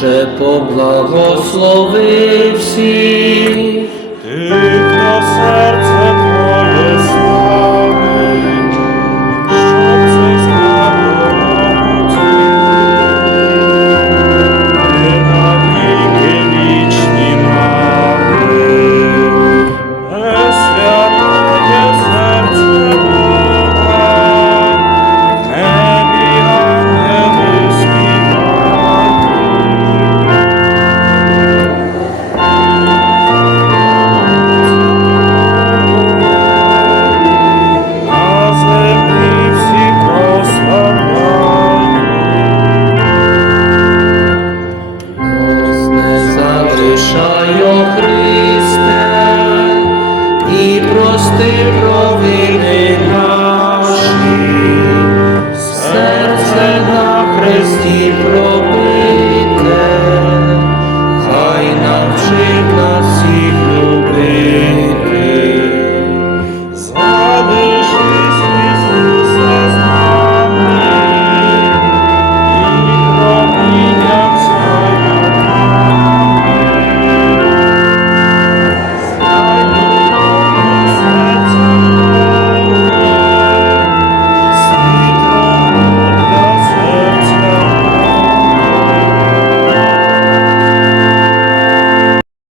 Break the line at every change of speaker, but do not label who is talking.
Боже, поблагослови всіх. Рішай, о Христе, і прости провини.